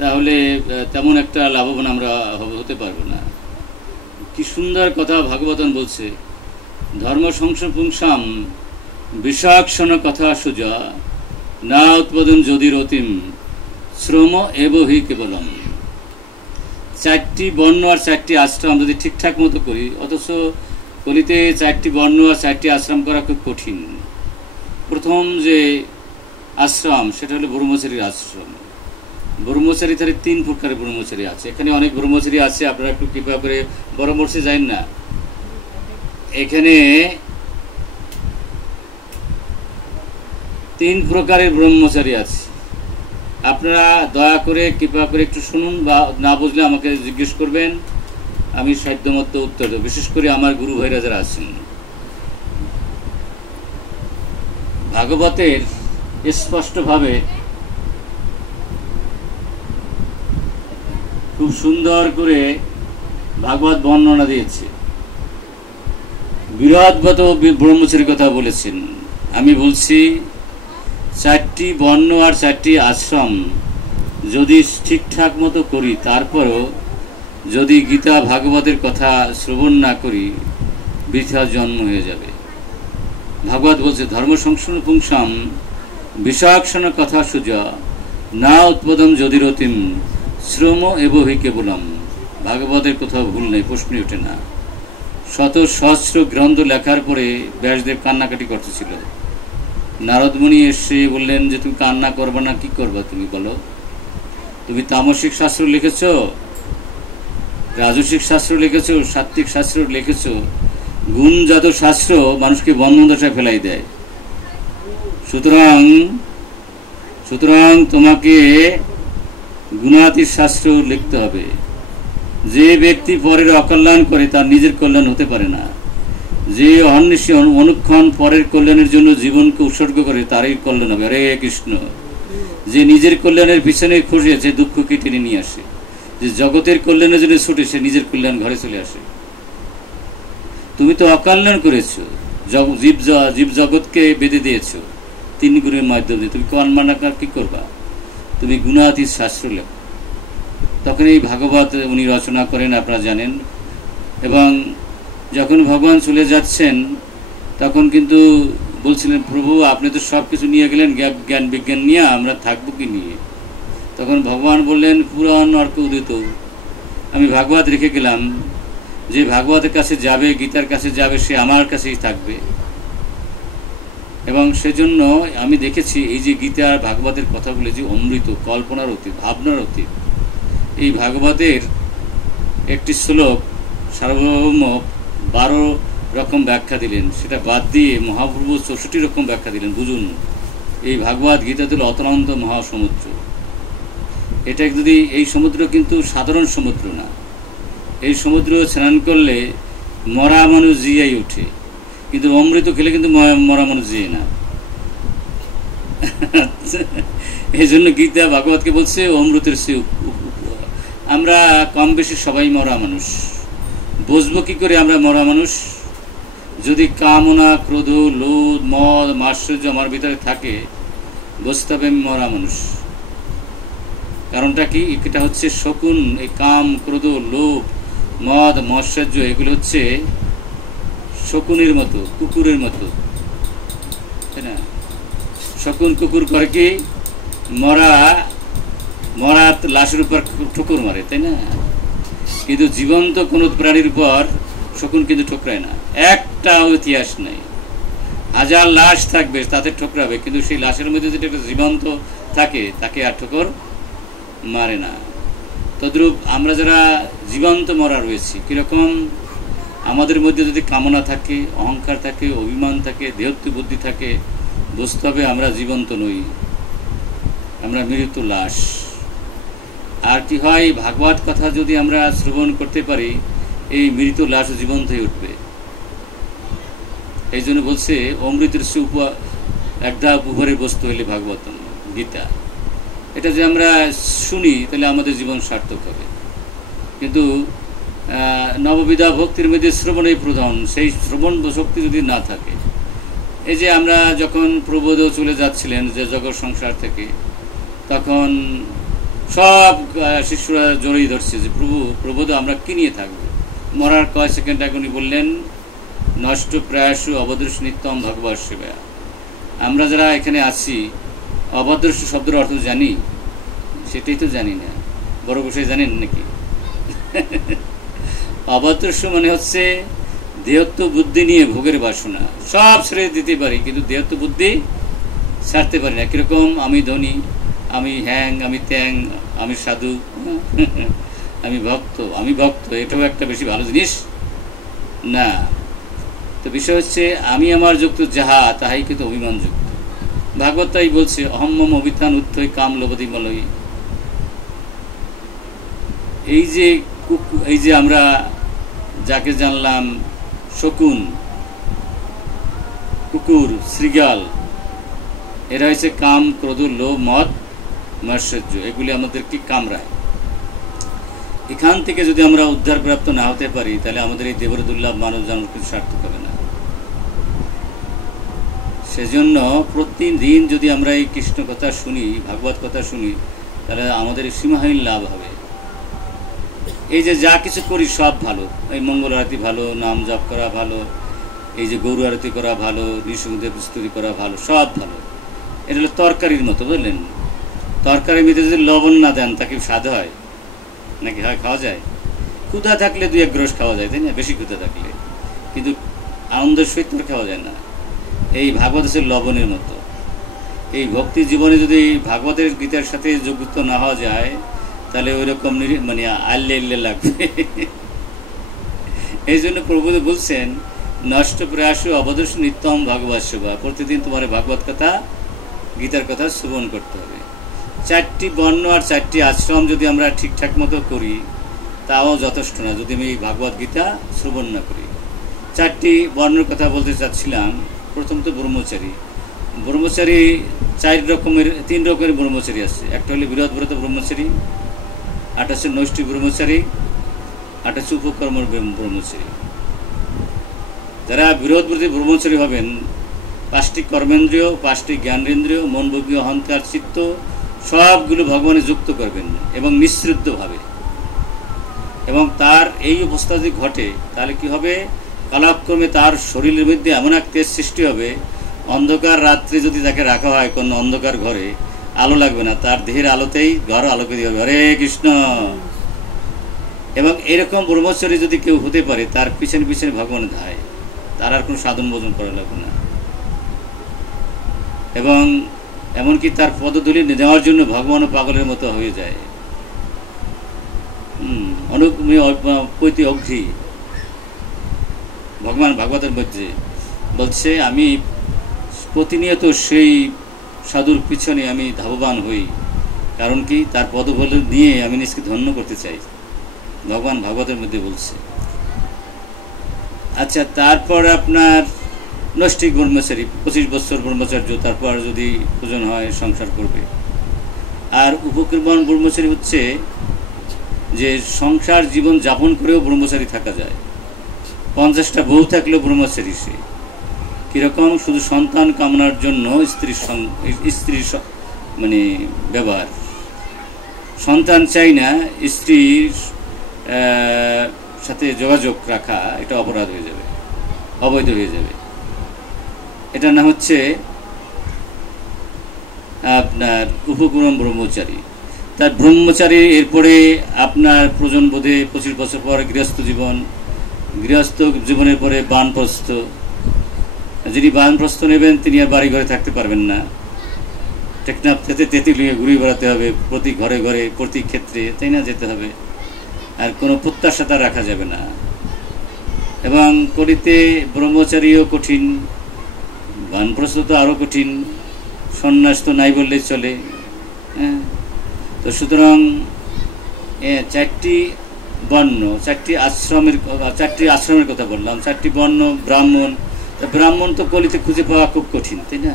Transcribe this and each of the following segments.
তাহলে তেমন একটা লাভবান আমরা হতে পারবো না। কি সুন্দর কথা ভাগবতন বলছে, ধর্ম সংসপুংসাম বিষাক্ষণ কথা সুজা না উৎপাদন যদি রতিম শ্রম এব হি কেবলম। 4টি বর্ণ আর 4টি আশ্রম যদি ঠিকঠাক মতো করি, অথচ কলিতে 4টি বর্ণ আর 4টি আশ্রম করা খুব কঠিন। প্রথম যে আশ্রম সেটা হলো ব্রহ্মচারীর আশ্রম। ব্রহ্মচারী তার 3 প্রকারের ব্রহ্মচারী আছে। এখানে অনেক ব্রহ্মচারী আছে, আপনারা একটু কৃপা করে বড় মর্ষে যান না। এখানে 3 প্রকারের ব্রহ্মচারী আছে। আপনারা দয়া করে কৃপা করে একটু শুনুন, বা না বুঝলে আমাকে জিজ্ঞেস করবেন, আমি সাধ্যমতো উত্তর দেব। বিশেষ করে আমার গুরু ভাইরা যারা আছেন, ভাগবতের স্পষ্টভাবে খুব সুন্দর করে ভাগবত বর্ণনা দিয়েছে। বিরাটগত ব্রহ্মচারীর কথা বলেছেন। আমি বলছি 4টি বর্ণ আর 4টি আশ্রম যদি ঠিকঠাক মতো করি, তারপরও যদি গীতা ভাগবতের কথা শ্রবণ না করি, বৃথা জন্ম হয়ে যাবে। ভাগবত বলছে ধর্ম সংসন পুংসাম বিষাক্ষণ কথা সুজা না উৎপাদন যদি রতিম শ্রম এব হি কেবলম। ভাগবতের কোথাও ভুল নেই, প্রশ্নই ওঠে না। শত সহস্র গ্রন্থ লেখার পরে ব্যাসদেব কান্নাকাটি করতেছিল। নারদমুনি এসে বললেন যে তুমি কান্না করবে না, কি করবা তুমি বলো? তুমি তামসিক শাস্ত্র লিখেছ, রাজসিক শাস্ত্র লিখেছ, সাত্ত্বিক শাস্ত্র লিখেছ। গুণজাত শাস্ত্র মানুষকে বন্ধন দশায় ফেলাই দেয়। সুতরাং তোমাকে গুণাতীত শাস্ত্র লিখতে হবে। যে ব্যক্তি পরের অকল্যাণ করে তার নিজের কল্যাণ হতে পারে না। যে অহর্নিশি অনুক্ষণ পরের কল্যাণের জন্য জীবনকে উৎসর্গ করে তারই কল্যাণ হবে। হরে কৃষ্ণ। যে নিজের কল্যাণের পিছনে খুঁজে যে দুঃখকে টেনে নিয়ে আসে, যে জগতের কল্যাণের জন্য ছুটে সে নিজের কল্যাণ ঘরে চলে আসে। তুমি তো অকল্যাণ করেছো, জীব জগৎকে বেঁধে দিয়েছো 3 গুণের মাধ্যমে। তুমি কর্মানাকার কি করবা? তুমি গুণাতীত শাস্ত্র লেখো। তখন এই ভাগবত উনি রচনা করেন, আপনারা জানেন। এবং যখন ভগবান চলে যাচ্ছেন তখন কিন্তু বলছিলেন, প্রভু আপনি তো সব কিছু নিয়ে গেলেন, জ্ঞান বিজ্ঞান নিয়ে, আমরা থাকবো কি নিয়ে? তখন ভগবান বললেন, পুরাণ অর্ক উদিত, আমি ভাগবত রেখে গেলাম। যে ভাগবতের কাছে যাবে, গীতার কাছে যাবে, সে আমার কাছেই থাকবে। এবং সেজন্য আমি দেখেছি এই যে গীতা আর ভাগবতের কথাগুলো যে অমৃত, কল্পনার অতীত, ভাবনার অতীত। এই ভাগবতের একটি শ্লোক সার্বভৌম 12 রকম ব্যাখ্যা দিলেন, সেটা বাদ দিয়ে মহাপ্রভু 64 রকম ব্যাখ্যা দিলেন। বুঝুন, এই ভাগবত গীতা দিল অতলান্ত মহাসমুদ্র। এটা যদি এই সমুদ্র কিন্তু সাধারণ সমুদ্র না। এই সমুদ্র স্নান করলে মরা মানুষ জিয়াই ওঠে, কিন্তু অমৃত খেলে কিন্তু মরা মানুষ জিয়ে না। এই জন্য গীতা ভাগবতকে বলছে অমৃতের সে। আমরা কম বেশি সবাই মরা মানুষ। বুঝবো কি করে আমরা মরা মানুষ? যদি কামনা, ক্রোধ, লোভ, মদ, মাৎসর্য আমার ভিতরে থাকে, বুঝতে হবে আমি মরা মানুষ। কারণটা কি? এটা হচ্ছে শকুন। এই কাম, ক্রোধ, লোভ, মদ, মাৎসর্য এগুলো হচ্ছে শকুনের মতো, কুকুরের মতো, তাই না? শকুন কুকুর করে কি? মরা লাশের উপর ঠোকর মারে, তাই না? কিন্তু জীবন্ত কোনো প্রাণীর উপর শকুন কিন্তু ঠোকরায় না। একটাও ইতিহাস নেই। 1000 লাশ থাকবে, তাতে ঠোকরাবে, কিন্তু সেই লাশের মধ্যে যেটা একটা জীবন্ত থাকে তাকে আর ঠোকর মারে না। তদ্রূপ আমরা যারা জীবন্ত মরা রয়েছি, কিরকম? আমাদের মধ্যে যদি কামনা থাকে, অহংকার থাকে, অভিমান থাকে, দেহত্ব বুদ্ধি থাকে, বুঝতে হবে আমরা জীবন্ত নই, আমরা মৃত লাশ। আর কি হয়? ভাগবত কথা যদি আমরা শ্রবণ করতে পারি, এই মৃত লাশ জীবন্ত হয়ে উঠবে। এই জন্য বলছে অমৃতের সে এক ধাপ উপরের বস্তু হইলে ভাগবত গীতা। এটা যে আমরা শুনি তাহলে আমাদের জীবন সার্থক হবে। কিন্তু নববিধা ভক্তির মধ্যে শ্রবণই প্রধান। সেই শ্রবণ শক্তি যদি না থাকে, এই যে আমরা যখন প্রবোধ চলে যাচ্ছিলেন যে জগৎ সংসার থেকে, তখন সব শিষ্যরা জড়িয়ে ধরছে যে প্রভু প্রভু তো আমরা কি নিয়ে থাকবো। মরার কয় সেকেন্ড আগে উনি বললেন, নষ্ট প্রায়শ অবদৃশ্য নিত্যম ভগবত সেবা। আমরা যারা এখানে আছি অবদৃশ্য শব্দের অর্থ জানি? সেটাই তো জানি না। বড় গোসাই জানেন নাকি? অবদৃশ্য মানে হচ্ছে দেহত্ব বুদ্ধি নিয়ে ভোগের বাসনা সব ছেড়ে দিতে পারি, কিন্তু দেহত্ব বুদ্ধি ছাড়তে পারি না। কিরকম? আমি ধনী, আমি হ্যাং, আমি ত্যাং, আমি সাধু, আমি ভক্ত, এটাও একটা বেশি ভালো জিনিস না। তো বিষয় হচ্ছে আমি আমার যুক্ত যাহা তাহাই কিন্তু অভিমান যুক্ত। ভাগবত তাই বলছে, অহম মম অভিধান উত্থই কাম লোভদি মলয়ী। এই যে আমরা যাকে জানলাম শকুন, কুকুর, শৃগাল, এরা হচ্ছে কাম, ক্রোধ, লোভ, মদ, মাৎসর্য, এগুলি আমাদেরকে কামড়ায়। এখান থেকে যদি আমরা উদ্ধার প্রাপ্ত না হতে পারি, তাহলে আমাদের এই দেবর দুর্লভ মানব জন্ম কিছু সার্থক হবে না। সেজন্য প্রতিদিন যদি আমরা এই কৃষ্ণ কথা শুনি, ভাগবত কথা শুনি, তাহলে আমাদের সীমাহীন লাভ হবে। এই যে যা কিছু করি সব ভালো, এই মঙ্গল আরতি ভালো, নাম জপ করা ভালো, এই যে গৌর আরতি করা ভালো, নৃসিংহদেব স্তুতি করা ভালো, সব ভালো। এটা হলো তরকারির মতো, বুঝলেন? তরকারির মধ্যে যদি লবণ না দেন তাকে স্বাদ হয় নাকি? হয়, খাওয়া যায়? ক্ষুধা থাকলে 2-1 গ্রস খাওয়া যায়, তাই না? বেশি ক্ষুধা থাকলে, কিন্তু আনন্দের সহিত খাওয়া যায় না। এই ভাগবত হচ্ছে লবণের মতো। এই ভক্তি জীবনে যদি ভাগবতের গীতার সাথে যুক্ত না হওয়া যায়, তাহলে ওই রকম মানে আল্লে লাগবে। এই জন্য প্রভু বলছেন, নষ্ট প্রয়াস অবদর্শ নিত্যম ভাগবত সেবা। প্রতিদিন তোমার ভাগবত কথা, গীতার কথা শ্রবণ করতে হবে। 4টি বর্ণ আর 4টি আশ্রম যদি আমরা ঠিকঠাক মতো করি, তাও যথেষ্ট না যদি আমি ভাগবত গীতা শ্রবণ না করি। 4টি বর্ণের কথা বলতে চাচ্ছিলাম। প্রথমত ব্রহ্মচারী। 3 রকমের ব্রহ্মচারী আছে। একটা হলো বিরোধব্রত ব্রহ্মচারী, একটা হচ্ছে নৈষ্ঠিক ব্রহ্মচারী, একটা হচ্ছে উপকর্ম ব্রহ্মচারী। যারা বিরোধব্রতী ব্রহ্মচারী হবেন, 5টি কর্মেন্দ্রিয়, 5টি জ্ঞানেন্দ্রিয়, মন, বুদ্ধি, অহংকার, চিত্ত সবগুলো ভগবানে যুক্ত করবেন এবং নিঃশ্রদ্ধভাবে। এবং তার এই অবস্থা যদি ঘটে, তাহলে কি হবে? কালক্রমে তার শরীরের মধ্যে এমন এক তেজ সৃষ্টি হবে, অন্ধকার রাত্রে যদি তাকে রাখা হয় কোন অন্ধকার ঘরে, আলো লাগবে না, তার দেহের আলোতেই ঘর আলোকে দিয়ে হবে, হরে কৃষ্ণ। এবং এরকম ব্রহ্মচারী যদি কেউ হতে পারে, তার পিছনে পিছনে ভগবান ধায়, তার আর কোনো সাধন ভোজন করা লাগবে না। এবং এমনকি তার পদধূলি নেওয়ার জন্য ভগবানও পাগলের মতো হয়ে যায়। অনুপৈতি অগ্ধি ভগবান ভাগবতের মধ্যে বলছে, আমি প্রতিনিয়ত সেই সাধুর পিছনে আমি ধাবমান হই। কারণ কি? তার পদবল নিয়ে আমি নিজকে ধন্য করতে চাই, ভগবান ভাগবতের মধ্যে বলছে। আচ্ছা, তারপর আপনার নৈষ্ঠিক ব্রহ্মচারী, 25 বছর ব্রহ্মচার্য, তারপর যদি প্রয়োজন হয় সংসার করবে। আর উপকর্মণ ব্রহ্মচারী হচ্ছে যে সংসার জীবন যাপন করেও ব্রহ্মচারী থাকা যায়। 50টা বউ থাকলেও ব্রহ্মচারী সে। কিরকম? শুধু সন্তান কামনার জন্য স্ত্রীর মানে ব্যবহার, সন্তান চাই না, স্ত্রীর সাথে যোগাযোগ রাখা, এটা অপরাধ হয়ে যাবে, অবৈধ হয়ে যাবে। এটা না হচ্ছে আপনার উপক্রম ব্রহ্মচারী। তার ব্রহ্মচারী এরপরে আপনার প্রয়োজন বোধে 25 বছর পর গৃহস্থ জীবন, গৃহস্থ জীবনের পরে বানপ্রস্থ। যিনি বানপ্রস্থ নেবেন তিনি আর বাড়ি ঘরে থাকতে পারবেন না, টেকনাফ থেকে তেঁতুলিয়ে ঘুরে বেড়াতে হবে, প্রতি ঘরে ঘরে প্রতি ক্ষেত্রে, তাই না, যেতে হবে। আর কোনো প্রত্যাশা তার রাখা যাবে না। এবং কলিতে ব্রহ্মচারীও কঠিন, বানপ্রস্থ তো আরও কঠিন, সন্ন্যাস তো নাই বললেই চলে। হ্যাঁ, তো সুতরাং 4টি বর্ণ, 4টি আশ্রমের কথা বললাম। 4টি বর্ণ, ব্রাহ্মণ। ব্রাহ্মণ তো কলিতে খুঁজে পাওয়া খুব কঠিন, তাই না?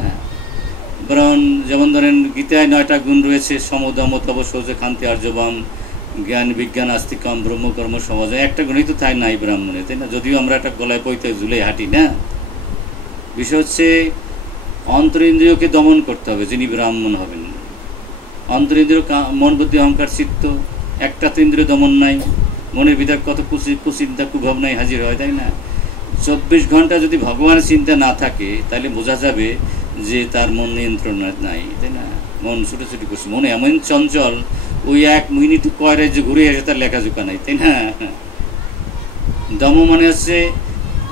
ব্রাহ্মণ যেমন ধরেন গীতায় 9টা গুণ রয়েছে, সমদম তব শৌচ ক্ষান্তি আর্যবম, জ্ঞান বিজ্ঞান আস্তিকম ব্রহ্মকর্ম সমাজ। একটা গুণই তো তাই নাই ব্রাহ্মণে, তাই না? যদিও আমরা একটা গলায় পৈতে ঝুলে হাঁটি না। বিষয় হচ্ছে অন্তরিন্দ্রিয়কে দমন করতে হবে যিনি ব্রাহ্মণ হবেন। অন্তরিন্দ্রিয় মন বুদ্ধি অহংকার চিত্ত, একটা তো ইন্দ্রিয় দমন নাই, মনের ভিতরে কত কুচিন্তা কুভাবনাই হাজির হয়, তাই না? 24 ঘন্টা যদি ভগবানের চিন্তা না থাকে তাহলে বোঝা যাবে যে তার মন নিয়ন্ত্রণ নাই, তাই না? মন ছুটোছুটি করছে, মনে এমন চঞ্চল, ওই 1 মিনিট কয় রাজ্যে ঘুরে এসে তার লেখাজোকা নাই, তাই না? দম মানে হচ্ছে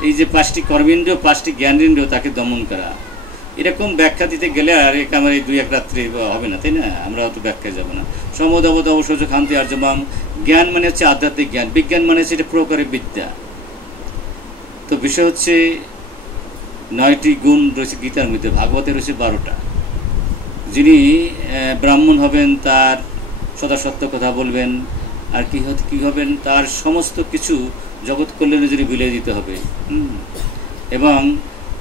এই যে 5টি কর্মেন্দ্রিয় 5টি জ্ঞানেন্দ্রিয় তাকে দমন করা। এরকম ব্যাখ্যা দিতে গেলে আর আমার এই 2-1 রাত্রে হবে না, তাই না? আমরা অত ব্যাখ্যায় যাব না। সমদবত অবসর্য খান্তি আর্যমাম। জ্ঞান মানে হচ্ছে আধ্যাত্মিক জ্ঞান, বিজ্ঞান মানে হচ্ছে এটা প্রকারের বিদ্যা। তো বিষয় হচ্ছে 9টি গুণ রয়েছে গীতার মধ্যে, ভাগবতে রয়েছে 12টা। যিনি ব্রাহ্মণ হবেন তার সদা সত্য কথা বলবেন, আর কি হবেন, তার সমস্ত কিছু জগৎ কল্যাণে যিনি বিলিয়ে দিতে হবে, এবং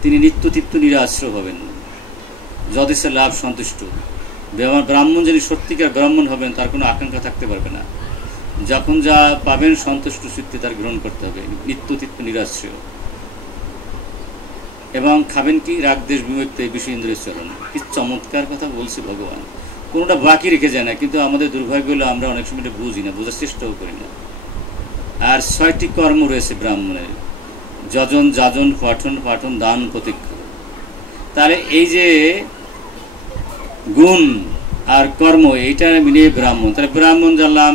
তিনি নিত্যতৃপ্ত নিরাশ্রয় হবেন, যদেশে লাভ সন্তুষ্ট। ব্রাহ্মণ যিনি সত্যিকার ব্রাহ্মণ হবেন তার কোনো আকাঙ্ক্ষা থাকতে পারবে না, যখন যা পাবেন সন্তুষ্ট চিত্তে তার গ্রহণ করতে হবে, নিত্যতৃপ্ত নিরাশ্রয়। এবং খাবেন কি, রাগ দেশ বিমুক্ত বিষয় ইন্দ্রিয় চলন। কি চমৎকার কথা বলছে ভগবান, কোনোটা বাকি রেখে যায় না। কিন্তু আমাদের দুর্ভাগ্য হলো আমরা অনেক সময় বুঝি না, বোঝার চেষ্টাও করি না। আর 6টি কর্ম রয়েছে ব্রাহ্মণের, যজন যাজন পাঠন পাঠন দান প্রতীক্ষা। তাহলে এই যে গুণ আর কর্ম এইটা মিলিয়ে ব্রাহ্মণ। তাহলে ব্রাহ্মণ জানলাম।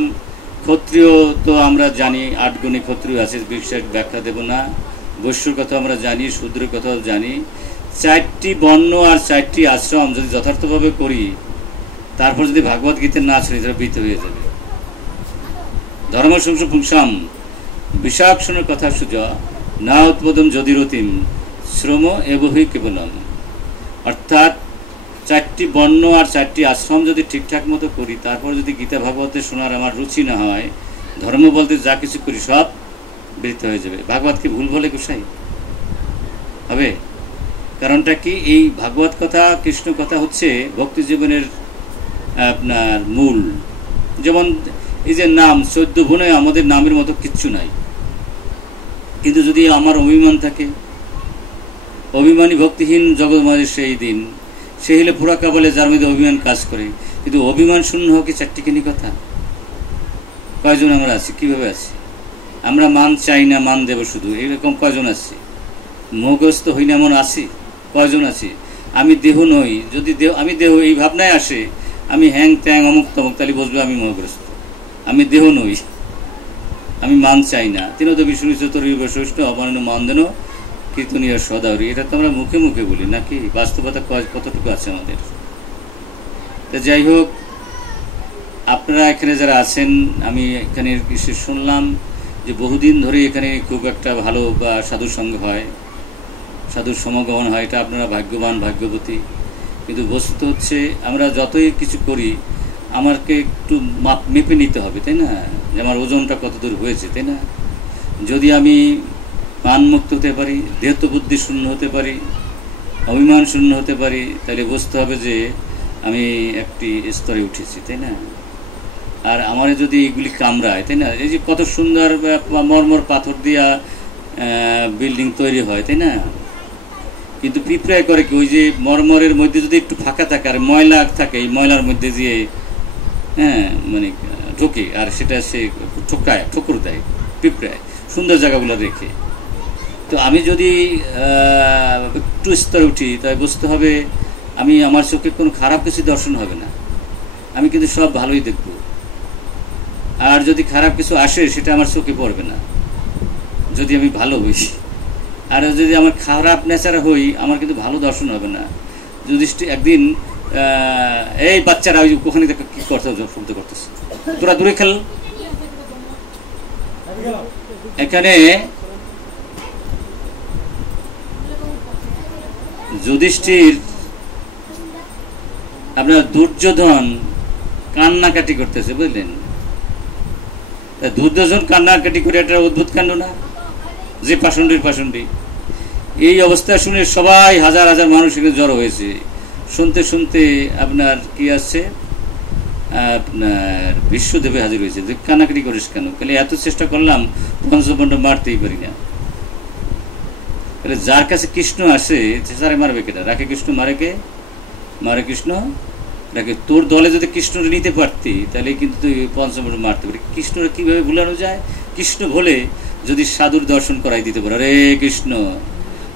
ক্ষত্রিয় তো আমরা জানি 8 গুণী ক্ষত্রিয় আছে, বিশেষ ব্যাখ্যা দেব না। বৈশ্যর কথা আমরা জানি, শূদ্রের কথাও জানি। 4টি বর্ণ আর 4টি আশ্রম যদি যথার্থভাবে করি, তারপর যদি ভাগবত গীতার না ছড়ি তাহলে বৃত হয়ে যাবে। ধর্ম সংস পুংসাম বিষাক্ষণের কথা সুজা না উৎপাদন যদি রতিম শ্রম এবহি কেবলম। অর্থাৎ 4টি বর্ণ আর 4টি আশ্রম যদি ঠিকঠাক মতো করি, তারপর যদি গীতা ভাগবতে শোনার আমার রুচি না হয়, ধর্ম বলতে যা কিছু করি সব বৃত হয়ে যাবে। ভাগবত কি ভুল বলে গোসাই? হবে। কারণটা কি, এই ভাগবত কথা কৃষ্ণ কথা হচ্ছে ভক্তি জীবনের আপনার মূল। যেমন এই যে নাম, 14 গুণে আমাদের নামের মতো কিচ্ছু নাই, কিন্তু যদি আমার অভিমান থাকে, অভিমানী ভক্তিহীন জগৎ মাঝে সেই দিন, সে হলে পুরা কাবলে যার মধ্যে অভিমান কাজ করে। কিন্তু অভিমান শূন্য হোক কি 4টিখানি কথা? কয়জন আমরা আছি, কিভাবে আছি? আমরা মান চাই না, মান দেব শুধু, এরকম কয়জন আছি? মোহগ্রস্ত হই না এমন আছি, কয়জন আছি? আমি দেহ নই, যদি আমি দেহ এই ভাবনায় আসে, আমি হ্যাং ত্যাং অমুক তমুক, তাহলে বসবে আমি মোহগ্রস্ত। আমি দেহ নই, আমি মান চাই না। তিনদ বিষ্ণু চতুর্য বৈশিষ্ট্য অমান্য মান দেন কীর্তনীয় সদাউরি। এটা তো আমরা মুখে মুখে বলি, নাকি বাস্তবতা কতটুকু আছে আমাদের? তো যাই হোক, আপনারা এখানে যারা আছেন, আমি এখানে শুনলাম যে বহুদিন ধরে এখানে খুব একটা ভালো বা সাধুর সঙ্গ হয়, সাধুর সমাগমন হয়। এটা আপনারা ভাগ্যবান, ভাগ্যবতী। কিন্তু বস্তুত হচ্ছে আমরা যতই কিছু করি, আমাকে একটু মেপে নিতে হবে, তাই না? যে আমার ওজনটা কত দূর হয়েছে, তাই না? যদি আমি মানমুক্ত হতে পারি, দেহত্ব বুদ্ধি শূন্য হতে পারি, অভিমান শূন্য হতে পারি, তাহলে বুঝতে হবে যে আমি একটি স্তরে উঠেছি, তাই না? আর আমার যদি এগুলি কামড়ায়, তাই না? এই যে কত সুন্দর মরমর পাথর দিয়া বিল্ডিং তৈরি হয়, তাই না? কিন্তু পিঁপড়ায় করে কি, ওই যে মরমরের মধ্যে যদি একটু ফাঁকা থাকে আর ময়লা থাকে, এই ময়লার মধ্যে দিয়ে মানে ঢোকে, আর সেটা সে ঠোকর দেয় পিঁপড়ায়, সুন্দর জায়গাগুলো রেখে। তো আমি যদি একটু স্তরে উঠি, তাই বুঝতে হবে আমি, আমার চোখে কোনো খারাপ কিছু দর্শন হবে না, আমি কিন্তু সব ভালোই দেখব। আর যদি খারাপ কিছু আসে, সেটা আমার চোখে পড়বে না, যদি আমি ভালো হই। আর যদি আমার খারাপ নেচার হই, আমার কিন্তু ভালো দর্শন হবে না। যদি একদিন এই বাচ্চারা ওই ওখানে কি করতে শব্দ করতেছে, তোরা দূরে খেল। এখানে যুধিষ্ঠির আপনার দুর্যোধন কান্নাকাটি করতেছে, বুঝলেন? দুর্যোধন কান্নাকাটি করে একটা অদ্ভুত কাণ্ড না, যে পাষণ্ডী। এই অবস্থা শুনে সবাই হাজার হাজার মানুষ এখানে জড়ো হয়েছে। শুনতে শুনতে আপনার কি আসছে, আপনার বিশ্বদেবে হাজির হয়েছে। যে কান্নাকাটি করিস কেন? তাহলে এত চেষ্টা করলাম, পঞ্চপাণ্ডব মারতেই পারি না। তাহলে যার কাছে কৃষ্ণ আসে, তারে মারবে কেটা? রাখে কৃষ্ণ, মারে কে? মারে কৃষ্ণ নাকি তোর দলে যদি কৃষ্ণরে নিতে পারতি তাহলে কিন্তু তুই পঞ্চমুণ্ডে মারতে পারি। কৃষ্ণরে কীভাবে ভুলানো যায়? কৃষ্ণ বলে যদি সাধুর দর্শন করাই দিতে পারে, আরে কৃষ্ণ,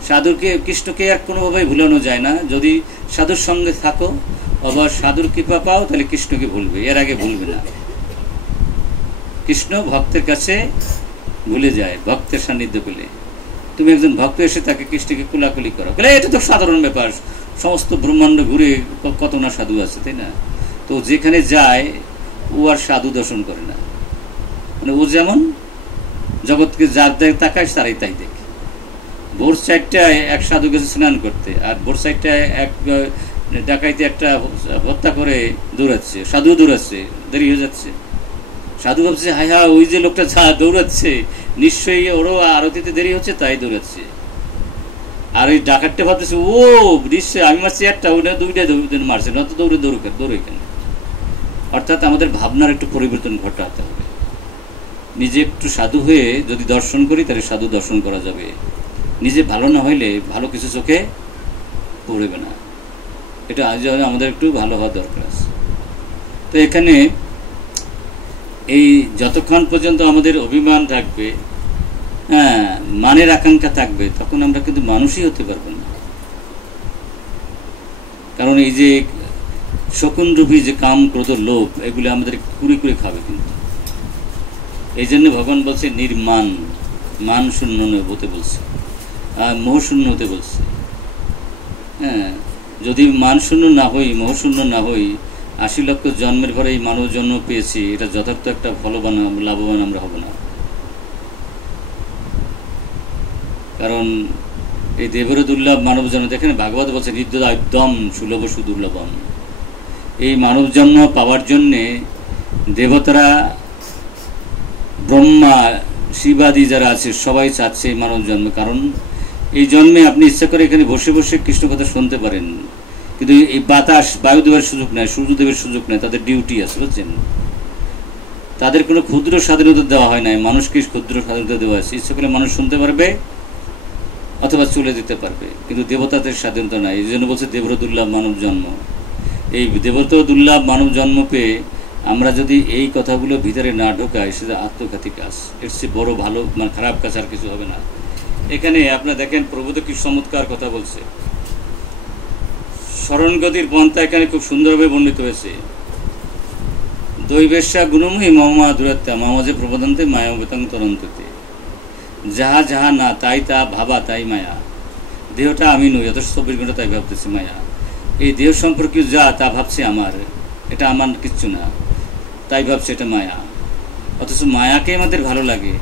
সাধুকে কৃষ্ণকে আর কোনোভাবেই ভুলানো যায় না। যদি সাধুর সঙ্গে থাকো আবার সাধুর কৃপা পাও তাহলে কৃষ্ণকে ভুলবে, এর আগে ভুলবে না। কৃষ্ণ ভক্তের কাছে ভুলে যায় ভক্তের সান্নিধ্য পেলে। তুমি একজন ভক্ত এসে তাকে কৃষ্ণকে কুলাকুলি করো, বলে এটা তো সাধারণ ব্যাপার, সমস্ত ব্রহ্মাণ্ড ঘুরে কত না সাধু আছে, তাই না? তো যেখানে যায় ও আর সাধু দর্শন করে না, মানে ও যেমন জগৎকে যার তাকায় তারাই তাই দেখে। ভোর 4টায় এক সাধু গেছে স্নান করতে, আর ভোর 4টায় এক ডাকাইতে একটা হত্যা করে দৌড়াচ্ছে, সাধু দৌড়াচ্ছে, দেরি হয়ে যাচ্ছে। সাধু ভাবছে হায় হা ওই যে লোকটা যা দৌড়াচ্ছে নিশ্চয়ই ওরও আরতিতে দেরি হচ্ছে তাই দৌড়াচ্ছে। আর ওই ডাকাতটা ভাবতেছে ও নিশ্চয়ই আমি মারছি একটা, ওটা দুইটা মারছে, না তো দৌড়ে কেন। অর্থাৎ আমাদের ভাবনার একটু পরিবর্তন ঘটাতে হবে। নিজে একটু সাধু হয়ে যদি দর্শন করি তাহলে সাধু দর্শন করা যাবে। নিজে ভালো না হইলে ভালো কিছু চোখে পড়বে না। এটা আজ আমাদের একটু ভালো হওয়া দরকার আছে। তো এখানে এই যতক্ষণ পর্যন্ত আমাদের অভিমান থাকবে, হ্যাঁ, মানের আকাঙ্ক্ষা থাকবে, তখন আমরা কিন্তু মানুষই হতে পারবো না। কারণ এই যে শকুনরূপী যে কাম ক্রোধ লোভ, এগুলো আমাদের কুড়ি কুড়ি খাবে কিন্তু। এই জন্য ভগবান বলছে নির্মান, মান শূন্য হতে বলছে, মোহশূন্য হতে বলছে। হ্যাঁ, যদি মান শূন্য না হই, মোহশূন্য না হই, 80 লক্ষ জন্মের পরে এই মানব জন্ম পেয়েছি, এটা যথার্থ একটা ফলবান লাভবান আমরা হব না। কারণ এই দেবের দুর্লভ মানব জন্ম, দেখেন ভাগবত বলছে হৃদ্যদা একদম সুলভ সুদুর্লভম। এই মানব জন্ম পাওয়ার জন্যে দেবতারা, ব্রহ্মা, শিবাদি যারা আছে সবাই চাচ্ছে এই মানব জন্ম। কারণ এই জন্মে আপনি ইচ্ছা করে এখানে বসে বসে কৃষ্ণ কথা শুনতে পারেন, কিন্তু এই বাতাস বায়ুদেবের সুযোগ নেয়, সূর্যদেবের সুযোগ নেয়, তাদের ডিউটি আছে, বুঝছেন? তাদের কোনো ক্ষুদ্র স্বাধীনতা দেওয়া হয় নাই, মানুষকে ক্ষুদ্র স্বাধীনতা দেওয়া আছে। ইচ্ছা করে মানুষ শুনতে পারবে অথবা চলে যেতে পারবে, কিন্তু দেবতাদের স্বাধীনতা নাই। এই জন্য বলছে দেবর দুর্লভ মানব জন্ম। এই দেবত দুর্লভ মানব জন্ম পেয়ে আমরা যদি এই কথাগুলো ভিতরে না ঢোকাই, সেটা আত্মঘাতী কাজ। এর চেয়ে বড় ভালো মানে খারাপ কাজ আর কিছু হবে না। এখানে আপনারা দেখেন প্রভু তো কি চমৎকার কথা বলছে। শরণগতির পন্থা এখানে খুব সুন্দরভাবে বর্ণিত হয়েছে। দৈবেশা গুণময়ী মমা দূরত্বা মামজে প্রবদন্তে মায়াবেতং তরন্ততে। যাহা যাহা না তাই তা ভাবা তাই মায়া। দেহটা আমি নই, অথচ 24 ঘন্টা তাই ভাবতেছি মায়া। এই দেহ সম্পর্কে যা তা ভাবছে আমার, এটা আমার কিচ্ছু না, তাই ভাবছে এটা মায়া। অথচ মায়াকে আমাদের ভালো লাগে,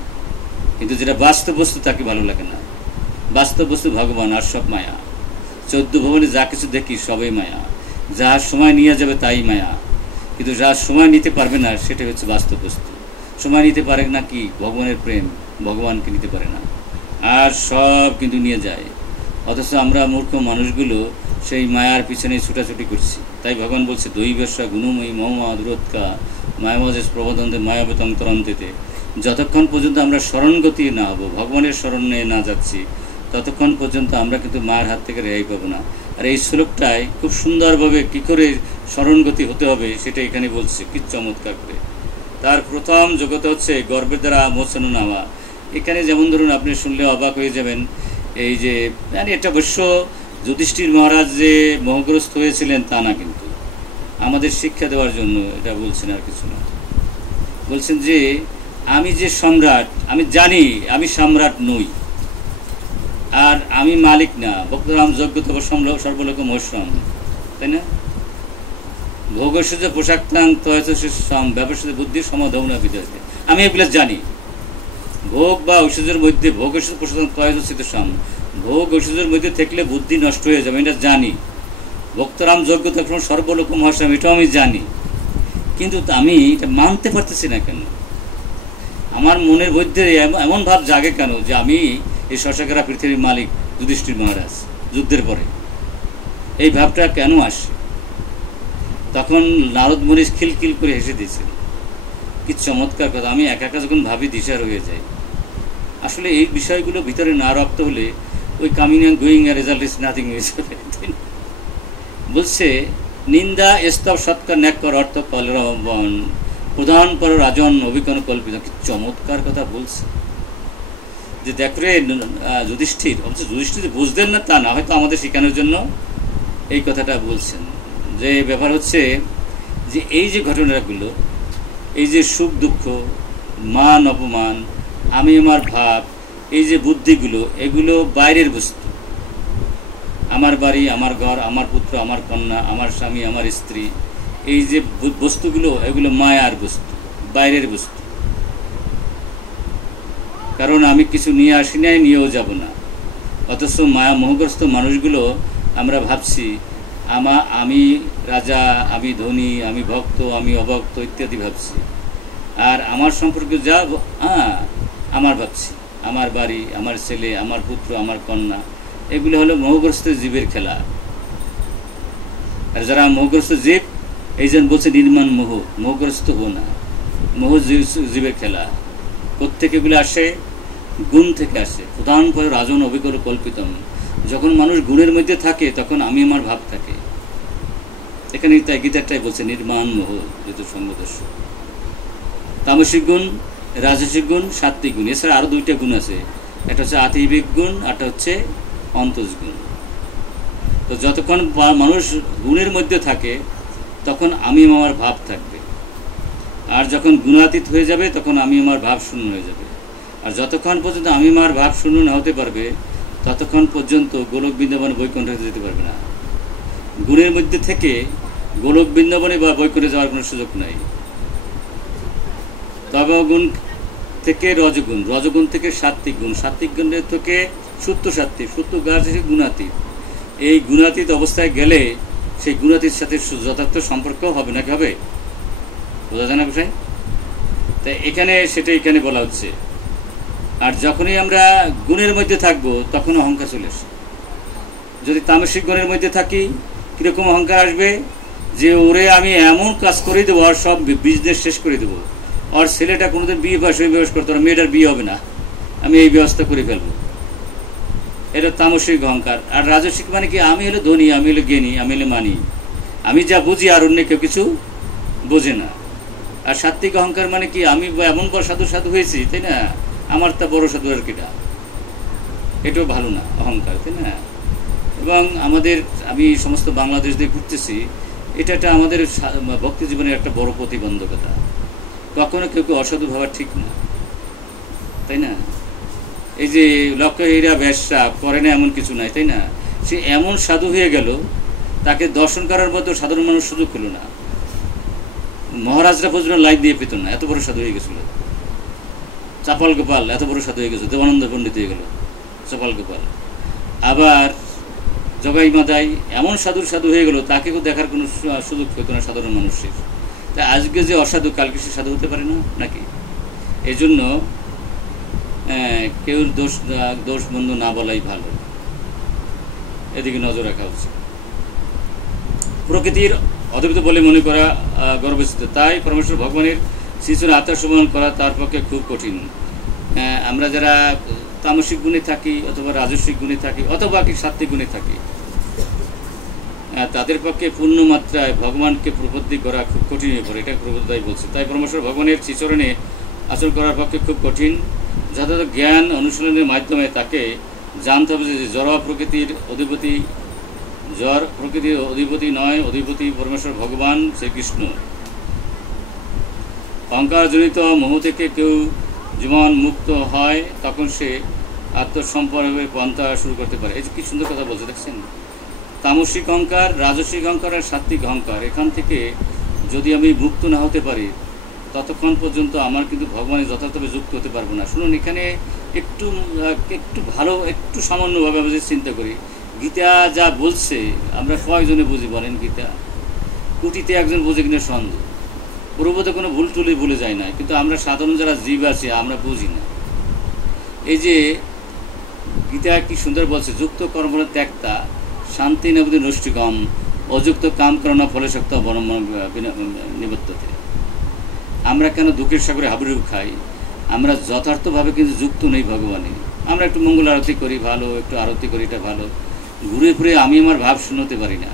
কিন্তু যেটা বাস্তব বস্তু তাকে ভালো লাগে না। বাস্তব বস্তু ভগবান, আর সব মায়া। 14 ভবনে যা কিছু দেখি সবই মায়া। যার সময় নিয়ে যাবে তাই মায়া, কিন্তু যার সময় নিতে পারবে না সেটা হচ্ছে বাস্তব বস্তু। সময় নিতে পারে না কি? ভগবানের প্রেম, ভগবানকে নিতে পারে না, আর সব কিন্তু নিয়ে যায়। অথচ আমরা মূর্খ মানুষগুলো সেই মায়ার পিছনে ছুটাছুটি করছি। তাই ভগবান বলছে দৈবেশা গুণময়ী মমা দূরত্কা মায়ামজেশ প্রবদন্তে মায়াবেতং তরন্তেতে। যতক্ষণ পর্যন্ত আমরা শরণগতি না হব, ভগবানের শরণে না যাচ্ছি, ততক্ষণ পর্যন্ত আমরা কিন্তু মায়ের হাত থেকে রেহাই পাবো না। আর এই শ্লোকটায় খুব সুন্দরভাবে কী করে শরণগতি হতে হবে সেটা এখানে বলছে, কি চমৎকার করে। তার প্রথম যোগ্যতা হচ্ছে গর্বের দ্বারা মোচন নেওয়া। এখানে যেমন ধরুন আপনি শুনলে অবাক হয়ে যাবেন, এই যে এটা অবশ্য যুধিষ্ঠির মহারাজ যে মোহগ্রস্ত হয়েছিলেন তা না, কিন্তু আমাদের শিক্ষা দেওয়ার জন্য এটা বলছেন, আর কিছু না। বলছেন যে আমি যে সম্রাট, আমি জানি আমি সম্রাট নই, আর আমি মালিক না। ভক্তরাম যজ্ঞ তব সর্বলোক মহস্যম, তাই না? ভোগ ঐশ্বর্য পোশাক তাং তয়সম ব্যবসায় বুদ্ধি সমাধনা বিদ্যাতে। আমি এগুলো জানি। ভোগ বা ঐশ্বর্যের মধ্যে ভোগ ঐশ্বর্য পোশাক তয়সম, ভোগ ঐশ্বর্যের মধ্যে থাকলে বুদ্ধি নষ্ট হয়ে যাবে, এটা জানি। ভক্তরাম যজ্ঞ তখন সর্বলোক মহাশ্যাম, এটাও আমি জানি, কিন্তু আমি এটা মানতে পারতেছি না কেন? আমার মনের মধ্যে এমন ভাব জাগে কেন যে আমি এই শশাকেরা পৃথিবীর মালিক যুধিষ্ঠির মহারাজ যুদ্ধের পরে? এই ভাবটা কেন আসে? তখন নারদ মনীষ খিলখিল করে হেসে দিয়েছিল। কি চমৎকার কথা! আমি একা একা যখন ভাবি দিশার হয়ে যাই। আসলে এই বিষয়গুলো ভিতরে না রাখতে হলে ওই কামিং অ্যান্ড গোয়িং এর রেজাল্ট ইজ নাথিং হয়ে যাবে। বলছে নিন্দা স্তব সৎকার ন্যাক্কর অর্থ কলরবন প্রধান পর রাজন অভিকন কল্পিত। কি চমৎকার কথা বলছে যে দেখ রে যুধিষ্ঠির, অবশ্য যুধিষ্ঠির বুঝতেন না তা না, হয়তো আমাদের শেখানোর জন্য এই কথাটা বলছেন। যে ব্যাপার হচ্ছে যে এই যে ঘটনাগুলো, এই যে সুখ দুঃখ, মান অপমান, আমি আমার ভাব, এই যে বুদ্ধিগুলো, এগুলো বাইরের বস্তু। আমার বাড়ি, আমার ঘর, আমার পুত্র, আমার কন্যা, আমার স্বামী, আমার স্ত্রী, এই যে বস্তুগুলো, এগুলো মায়ার বস্তু, বাইরের বস্তু। কারণ আমি কিছু নিয়ে আসি নাই, নিয়েও যাব না। অথচ মায়া মোহগ্রস্ত মানুষগুলো আমরা ভাবছি আমি রাজা, আমি ধনী, আমি ভক্ত, আমি অভক্ত ইত্যাদি ভাবছি। আর আমার সম্পর্কে যা আমার ভাবছি, আমার বাড়ি, আমার ছেলে, আমার পুত্র, আমার কন্যা, এগুলো হলো মোহগ্রস্ত জীবের খেলা। আর যারা মোহগ্রস্ত জীব, এই জন্য বলছে নির্মাণ মোহ, মোহগ্রস্ত হো না। মোহ জীবের খেলা। কোত্থেকে এগুলো আসে? গুণ থেকে আসে। প্রধান করে রাজন অভিজ্ঞ কল্পিতম। যখন মানুষ গুণের মধ্যে থাকে তখন আমি আমার ভাব থাকে। এখানে তাই গীতাটাই বলছে নির্মাণ মোহ যেহেতু সঙ্গদর্শ। তামসিক গুণ, রাজসিক গুণ, সাত্বিক গুণ। এছাড়া আরো দুইটা গুণ আছে, একটা হচ্ছে আতিবিক গুণ, একটা হচ্ছে অন্তজ গুণ। তো যতক্ষণ মানুষ গুণের মধ্যে থাকে তখন আমি আমার ভাব থাকবে। আর যখন গুণাতীত হয়ে যাবে তখন আমি আমার ভাব শূন্য হয়ে যাবে। আর যতক্ষণ পর্যন্ত আমি আমার ভাব শূন্য না হতে পারবে ততক্ষণ পর্যন্ত গোলক বৃন্দাবনে বৈকুণ্ঠে যেতে পারবে না। গুণের মধ্যে থেকে গোলক বৃন্দাবনে বা বৈকুণ্ঠে যাওয়ার কোনো সুযোগ নাই। তমগুণ থেকে রজগুণ, রজগুণ থেকে সাত্বিক গুণ, সাত্বিক গুণের থেকে সুপ্ত সাত্বিক, সুপ্ত গাছ গুণাতীত। এই গুণাতীত অবস্থায় গেলে সেই গুণাতীত সাথে যথার্থ সম্পর্ক হবে নাকি হবে? বোঝা যায় না বিষয়? তাই এখানে বলা হচ্ছে। আর যখনই আমরা গুণের মধ্যে থাকবো তখন অহংকার চলে আসে। যদি তামসিক গুণের মধ্যে থাকি, কিরকম অহংকার আসবে? যে ওরে আমি এমন কাজ করে দেবো, আর সব বিজনেস শেষ করে দেবো, আর ছেলেটা কোনোদিন বিয়ে বা সহিবাস করতে পারে, মেয়েটার বিয়ে হবে না, আমি এই ব্যবস্থা করে ফেলবো। এটা তামসিক অহংকার। আর রাজসিক মানে কি? আমি হলো ধনী, আমি হলো জ্ঞানী, আমি হলো মানি, আমি যা বুঝি আর অন্য কেউ কিছু বোঝে না। আর সাত্বিক অহংকার মানে কি? আমি এমন বড় সাধু হয়েছি, তাই না, আমার তা বড় সাধু আর কিটা, এটাও ভালো না, অহংকার, তাই না? এবং আমি সমস্ত বাংলাদেশ দিয়ে ঘুরতেছি, এটা আমাদের ভক্তি জীবনের একটা বড় প্রতিবন্ধকতা। কখনো কেউ অসাধু ভাবা ঠিক না, তাই না? এই যে লক্ষ্য হীরা ব্যবসা করে না এমন কিছু নাই, তাই না? সে এমন সাধু হয়ে গেল, তাকে দর্শন করার মতো সাধারণ মানুষ সুযোগ পেল না। মহারাজরা পর্যন্ত লাইট দিয়ে পেত না, এত বড় সাধু হয়ে গেছিল। চাপাল গোপাল এত বড় সাধু হয়ে গেছে, দেবানন্দ পণ্ডিত হয়ে গেল চাপাল গোপাল। আবার জগাই মাদাই এমন সাধু হয়ে গেল, তাকে দেখার কোনো সুযোগ পেত না সাধারণ মানুষের। তাই আজকে যে অসাধু, কালকে সে সাধু হতে পারে না নাকি? এই জন্য কেউ দোষ বন্ধ না বলাই ভালো, এদিকে নজর রাখা উচিত। প্রকৃতির অদ্ভুত বলে মনে করা গর্বচিত, তাই পরমেশ্বর ভগবানের শিশুর আত্মসম্মান করা তার পক্ষে খুব কঠিন। আমরা যারা তামসিক গুণে থাকি, অথবা রাজস্বিক গুণে থাকি, অথবা কি সাত্বিক গুণে থাকি, তাদের পক্ষে পূর্ণ মাত্রায় ভগবানকে প্রবদ্ধি করা খুব কঠিন হয়ে পড়ে। এটা প্রবুদ্ধাই বলছে। তাই পরমেশ্বর ভগবানের শ্রীচরণে আচরণ করার পক্ষে খুব কঠিন। যথাযথ জ্ঞান অনুশীলনের মাধ্যমে তাকে জানতে হবে যে জড় প্রকৃতির অধিপতি নয়, অধিপতি পরমেশ্বর ভগবান শ্রীকৃষ্ণ। অহংকারজনিত মোহ থেকে কেউ জীবন মুক্ত হয়, তখন সে আত্মসম্পর্কের পন্থা শুরু করতে পারে। এই যে কি সুন্দর কথা বলছে, দেখছেন? তামসিক অহংকার, রাজসিক অহংকার আর সাত্বিক অহংকার, এখান থেকে যদি আমি মুক্ত না হতে পারি ততক্ষণ পর্যন্ত আমার কিন্তু ভগবানের যথার্থভাবে যুক্ত হতে পারবো না। শুনুন, এখানে একটু ভালো, একটু সামান্যভাবে আমরা চিন্তা করি, গীতা যা বলছে আমরা কয়জনে বুঝি বলেন? গীতা কোটিতে একজন বোঝে কিনা সন্দেহ। পূর্বতে কোনো ভুল টুলি ভুলে যায় না, কিন্তু আমরা সাধারণ যারা জীব আছে আমরা বুঝি না। এই যে গীতা কি সুন্দর বলছে, যুক্ত কর্ম ত্যাগতা শান্তি নবী নষ্টিগম, অযুক্ত কাম করোনা ফলে শক্ত বনম নিবদ্ধতে। আমরা কেন দুঃখের সাগরে হাবুডুবু খাই? আমরা যথার্থভাবে কিন্তু যুক্ত নেই ভগবানে। আমরা একটু মঙ্গল আরতি করি ভালো, একটু আরতি করি, এটা ভালো, ঘুরে ঘুরে আমি আমার ভাব শুনতে পারি না।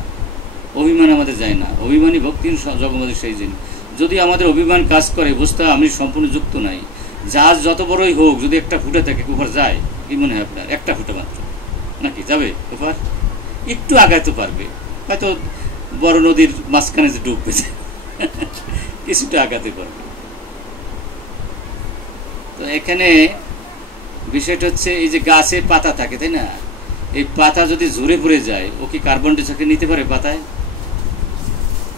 অভিমান আমাদের যায় না। অভিমানী ভক্তিহীন জগমতে সেই জিনিস। যদি আমাদের অভিমান কাজ করে, বুঝতে আমি সম্পূর্ণ যুক্ত নাই। জাহাজ যত বড়ই হোক, যদি একটা ফুটে থাকে, ওপার যায়? কি মনে হয় আপনার? একটা ফুটে মাত্র, নাকি যাবে ওপার? একটু আগাইতে পারবে, হয়তো বড় নদীর মাঝখানে যে ডুববে কিছুটা আগাতে পারবে। তো এখানে বিষয়টা হচ্ছে, এই যে গাছে পাতা থাকে, তাই না? এই পাতা যদি ঝরে পড়ে যায়, ও কি কার্বন ডাইঅক্সাইড নিতে পারে?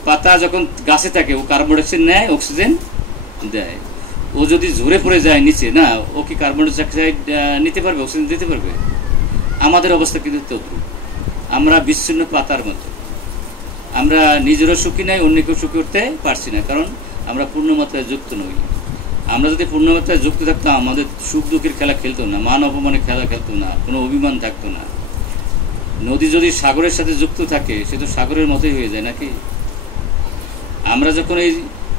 পাতা যখন গাছে থাকে, ও কার্বন ডাইঅক্সাইড নেয়, অক্সিজেন দেয়। ও যদি ঝরে পড়ে যায় নিচে, না, ও কি কার্বন ডাইঅক্সাইড নিতে পারবে, অক্সিজেন দিতে পারবে? আমাদের অবস্থা কিন্তু তদ্রূপ। আমরা বিচ্ছিন্ন পাতার মতো। আমরা নিজেরও সুখী নাই, অন্যকেও সুখী করতে পারছি না, কারণ আমরা পূর্ণমাত্রায় যুক্ত নই। আমরা যদি পূর্ণমাত্রায় যুক্ত থাকতাম, আমাদের সুখ দুঃখের খেলা খেলতো না, মান অপমানের খেলা খেলতো না, কোনো অভিমান থাকতো না। নদী যদি সাগরের সাথে যুক্ত থাকে, সে তো সাগরের মতোই হয়ে যায়, নাকি? আমরা যখন এই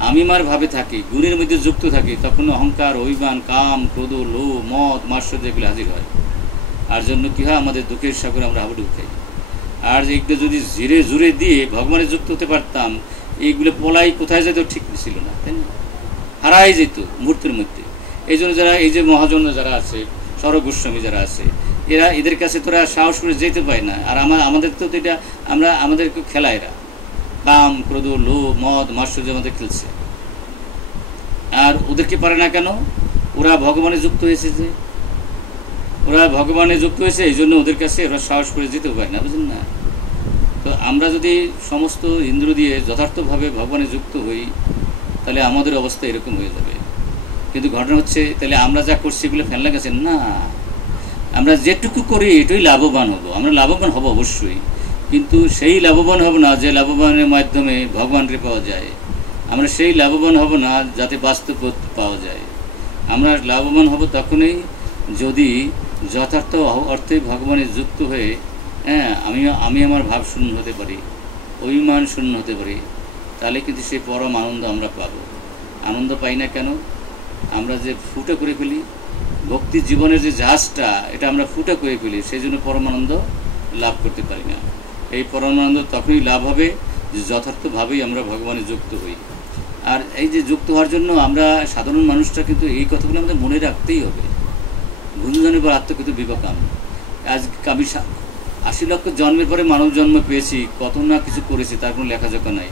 আমিমার ভাবে থাকি, গুণের মধ্যে যুক্ত থাকি, তখন অহংকার, অভিমান, কাম, ক্রোধ, লোভ, মদ, মাৎসর্য এগুলো হাজির হয়। আর জন্য কি হয়, আমাদের দুঃখের সাগরে আমরা হাবুডুব খাই। আর এইগুলো যদি ধীরে জুড়ে দিয়ে ভগবানের যুক্ত হতে পারতাম, এইগুলো পলাই কোথায় যেত ঠিক ছিল না, তাই না? হারাই যেত মুহূর্তের মধ্যে। এই জন্য যারা, এই যে মহাজন যারা আছে, সরগোস্বামী যারা আছে, এদের কাছে তোরা সাহস করে যেতে পায় না। আর আমাদের তো এটা, আমাদের খেলা, এরা কাম, ক্রোধ, লোভ, মদ, মাৎসর্য আমাদের খেলছে। আর ওদেরকে পারে না কেন? ওরা ভগবানে যুক্ত হয়েছে, এই জন্য ওদের কাছে ওরা সাহস করে যেতে পারে না, বুঝলেন না? তো আমরা যদি সমস্ত ইন্দ্রিয় দিয়ে যথার্থভাবে ভগবানে যুক্ত হই, তাহলে আমাদের অবস্থা এরকম হয়ে যাবে। কিন্তু ঘটনা হচ্ছে, তাহলে আমরা যা করছি এগুলো ফেলা গেছে না। আমরা যেটুকু করি এটাই লাভবান হব। আমরা লাভবান হব অবশ্যই, কিন্তু সেই লাভবান হব না যে লাভবানের মাধ্যমে ভগবানকে পাওয়া যায়। আমরা সেই লাভবান হব না যাতে বাস্তব পাওয়া যায়। আমরা লাভবান হব তখনই যদি যথার্থ অর্থে ভগবানের যুক্ত হয়ে, আমি আমার ভাব শূন্য হতে পারি, অভিমান শূন্য হতে পারি, তাহলে কিন্তু সেই পরম আনন্দ আমরা পাবো। আনন্দ পাই না কেন? আমরা যে ফুটা করে ফেলি, ভক্তি জীবনের যে জাহাজটা, এটা আমরা ফুটা করে ফেলি, সেই জন্য পরমানন্দ লাভ করতে পারি না। এই পরমানন্দ তখনই লাভ হবে যে যথার্থভাবেই আমরা ভগবানে যুক্ত হই। আর এই যে যুক্ত হওয়ার জন্য আমরা সাধারণ মানুষরা কিন্তু এই কথাগুলো আমাদের মনে রাখতেই হবে। গুরুজনের পর আত্মকৃত বিবেকান। আজ আমি 80 লক্ষ জন্মের পরে মানব জন্ম পেয়েছি, কত না কিছু করেছি, তার কোনো লেখাজোখা নাই।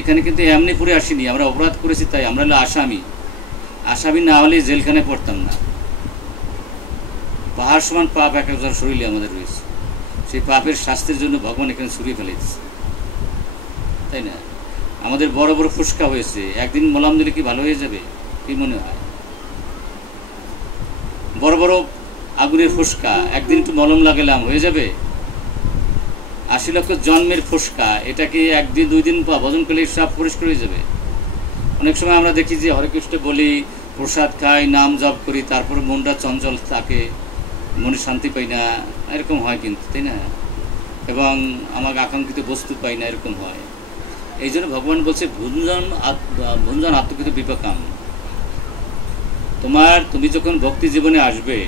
এখানে কিন্তু এমনি পড়ে আসিনি, আমরা অপরাধ করেছি, তাই আমরা হলো আসামি না হলে জেলখানে পড়তাম না। পাহাড় সমান পাপ এক একজন শরীরে আমাদের রয়েছে, সেই পাপের শাস্তির জন্য ভগবান এখানে ছড়িয়ে ফেলেছে, তাই না? আমাদের বড় বড় ফুসকা হয়েছে, একদিন মলম দিলে কি ভালো হয়ে যাবে? কি মনে হয়? বড় বড় আগুনের ফুসকা, একদিন একটু মলম লাগালাম, হয়ে যাবে? 80 লক্ষ জন্মের ফুসকা, এটাকে একদিন 2 দিন ভজন করলে সব পরিষ্কার হয়ে যাবে? অনেক সময় আমরা দেখি যে হরে কৃষ্ণ বলি, প্রসাদ খাই, নাম জপ করি, তারপর মনটা চঞ্চল থাকে, মনে শান্তি পাই না, এরকম হয় কিন্তু, তাই না? এবং আমার আকাঙ্ক্ষিত বস্তু পাই না, এরকম হয়। এই জন্য ভগবান বলছে, ভুঞ্জন আত্মকৃত বিপাকাম। তুমি যখন ভক্তি জীবনে আসবে,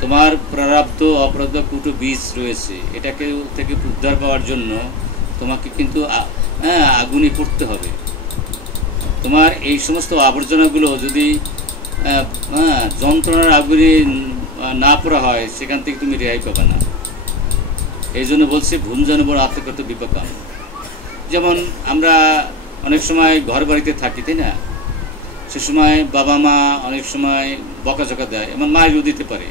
তোমার প্রারব্ধ অপ্রারব্ধ কুটো বীজ রয়েছে, এটাকে থেকে উদ্ধার পাওয়ার জন্য তোমাকে কিন্তু আগুনে পড়তে হবে। তোমার এই সমস্ত আবর্জনাগুলো যদি যন্ত্রণার আগুনে না পড়া হয়, সেখান থেকে তুমি রেহাই পাবে না। এই জন্য বলছে ভুঞ্জন বড় আত্মকৃত বিপাকাম। যেমন আমরা অনেক সময় ঘর বাড়িতে থাকি, তাই না? সে সময় বাবা মা অনেক সময় বকাঝকা দেয়, এমন মারও দিতে পারে।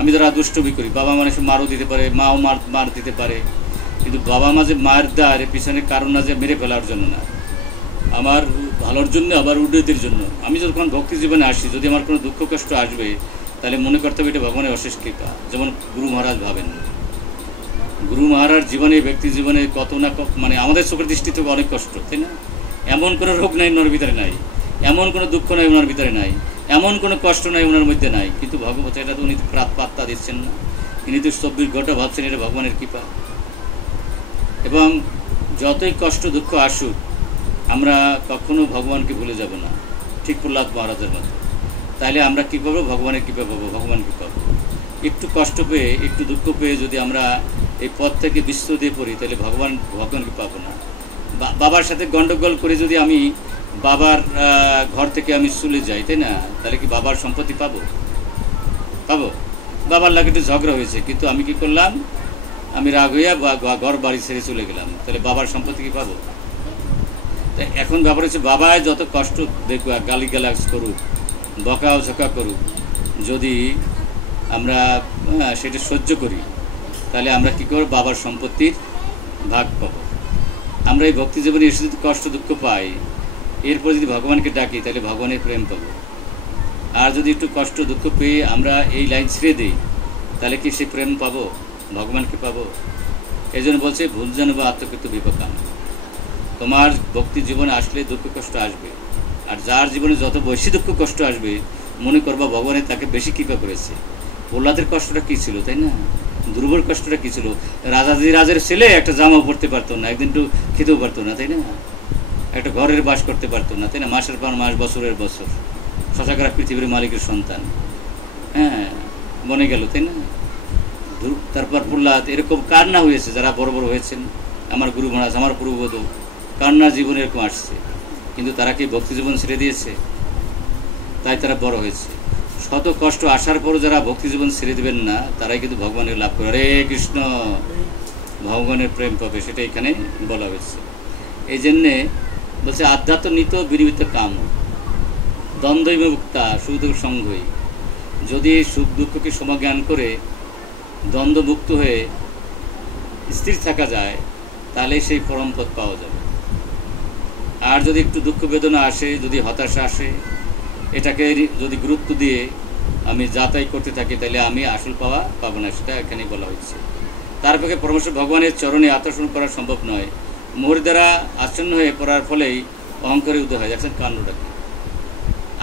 আমি যারা দুষ্টমি করি, বাবা মা অনেক সময় মারও দিতে পারে, মাও মার দিতে পারে। কিন্তু বাবা মা যে মার দেয়, এর পিছনে কারণ না যে মেরে ফেলার জন্য না, আমার ভালোর জন্য, আবার উন্নতির জন্য। আমি যখন ভক্তি জীবনে আসি, যদি আমার কোনো দুঃখ কষ্ট আসবে, তাহলে মনে করতে হবে এটা ভগবানের অশেষ কৃপা। যেমন গুরু মহারাজ ভাবেন, গুরু মহারাজ জীবনে, ব্যক্তি জীবনে কত না, মানে আমাদের চোখের দৃষ্টি থেকে অনেক কষ্ট, তাই না? এমন কোনো রোগ নাই ওনার ভিতরে নাই, এমন কোনো দুঃখ নাই ওনার ভিতরে নাই, এমন কোনো কষ্ট নাই ওনার মধ্যে নাই, কিন্তু ভগবত এটা তো উনি পাত্তা দিচ্ছেন না। ইনি তো 24 ঘন্টা ভাবছেন এটা ভগবানের কৃপা। এবং যতই কষ্ট দুঃখ আসুক, আমরা কখনো ভগবানকে ভুলে যাব না, ঠিক প্রহ্লাদ মহারাজের মতো। তাইলে আমরা কী পাবো? ভগবানের কৃপা পাবো। ভগবান কী পাবো? একটু কষ্ট পেয়ে, একটু দুঃখ পেয়ে যদি আমরা এই পথ থেকে বিস্তর দিয়ে পড়ি, তাহলে ভগবানকে পাবো না। বাবার সাথে গন্ডগোল করে যদি আমি বাবার ঘর থেকে আমি চলে যাই, তাই না, তাহলে কি বাবার সম্পত্তি পাবো? বাবার লাগে একটু ঝগড়া হয়েছে, কিন্তু আমি কি করলাম, আমি রাগ হইয়া ঘর বাড়ি ছেড়ে চলে গেলাম, তাহলে বাবার সম্পত্তি কি পাবো? তাই এখন ব্যাপার হচ্ছে, বাবায় যত কষ্ট দেখবো, গালিগালাজ করুক, বকাও ঝোকা করুক, যদি আমরা সেটা সহ্য করি, তাহলে আমরা কি করব, বাবার সম্পত্তির ভাগ পাবো। আমরা এই ভক্তি জীবনে এসে যদি কষ্ট দুঃখ পাই, এরপর যদি ভগবানকে ডাকি, তাহলে ভগবানের প্রেম পাবো। আর যদি একটু কষ্ট দুঃখ পেয়ে আমরা এই লাইন ছেড়ে দিই, তাহলে কি সেই প্রেম পাবো, ভগবানকে পাবো? এই জন্য বলছে, ভুল জানবো আত্মকৃত বিপকাম। তোমার ভক্তি জীবনে আসলে দুঃখ কষ্ট আসবে, আর যার জীবনে যত বেশি দুঃখ কষ্ট আসবে, মনে করবা ভগবানের তাকে বেশি কৃপা করেছে। প্রহ্লাদের কষ্টটা কী ছিল, তাই না? দুর্বল কষ্টটা কী ছিল? রাজার ছেলে একটা জামাও পরতে পারতো না, একদিন একটু খেতেও পারতো না, তাই না? একটা ঘরের বাস করতে পারতো না, তাই না? মাসের পর মাস, বছরের বছর শশাকরা পৃথিবীর মালিকের সন্তান, হ্যাঁ, বনে গেল, তাই না? তারপর প্রহ্লাদ, এরকম কার না হয়েছে যারা বড় বড় হয়েছেন, আমার গুরু মহারাজ, আমার পূর্ববধূ, কান্নার জীবন এরকম আসছে, কিন্তু তারা কি ভক্তি জীবন ছেড়ে দিয়েছে? তাই তারা বড় হয়েছে। শত কষ্ট আসার পরও যারা ভক্তি জীবন ছেড়ে দেবেন না, তারাই কিন্তু ভগবানের লাভ করে। হরে কৃষ্ণ, ভগবানের প্রেম পাবে, সেটা এখানে বলা হয়েছে। এই জন্যে বলছে, আধ্যাত্ম নিত বিনিমিত কাম, দ্বন্দ্বই মুক্তা সুখ সঙ্গই। যদি সুখ দুঃখকে সমজ্ঞান করে দ্বন্দ্বমুক্ত হয়ে স্থির থাকা যায়, তাহলে সেই পরম পথ পাওয়া যাবে। আর যদি একটু দুঃখ বেদনা আসে, যদি হতাশা আসে, এটাকে যদি গুরুত্ব দিয়ে আমি যাতায়াত করতে থাকি, তাহলে আমি আসল পাবো না, সেটা এখানে বলা হচ্ছে। তার পক্ষে পরমেশ্বর ভগবানের চরণে আত্মসমর্পণ করা সম্ভব নয়। মোহর দ্বারা আচ্ছন্ন হয়ে পড়ার ফলেই অহংকারে উদয় হয়। দেখছেন কাণ্ডটাকে,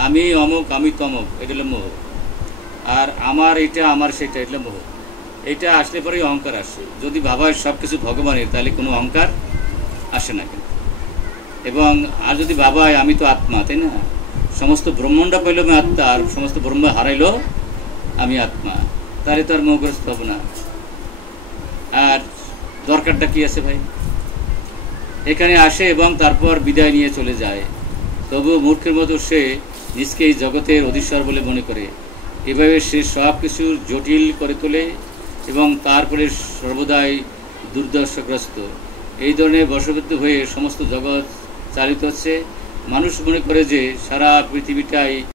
আমি অমুক, আমি তমুক, এটা হলো মোহ। আর আমার এটা, আমার সেটা, এটা মোহ। এটা আসলে পরেই অহংকার আসে। যদি ভাবায় সব কিছু ভগবানের, তাহলে কোনো অহংকার আসে না কিন্তু। এবং আর যদি ভাবায় আমি তো আত্মা, তাই না, সমস্ত ব্রহ্মাণ্ড পাইল আমি আত্মা, আর সমস্ত ব্রহ্ম হারাইল আমি আত্মা, তাহলে তো আর মোহগ্রস্ত হব না। আর দরকারটা কি আছে ভাই? এখানে আসে এবং তারপর বিদায় নিয়ে চলে যায়। তবু মূর্খের মতো সে নিজকে এই জগতের অধীশ্বর বলে মনে করে। এভাবে সে সব কিছু জটিল করে তোলে এবং তারপরে সর্বদাই দুর্দশাগ্রস্ত। এই ধরনের বশবর্তী হয়ে সমস্ত জগৎ চালিত হচ্ছে। মানুষ মনে করে যে সারা পৃথিবীটাই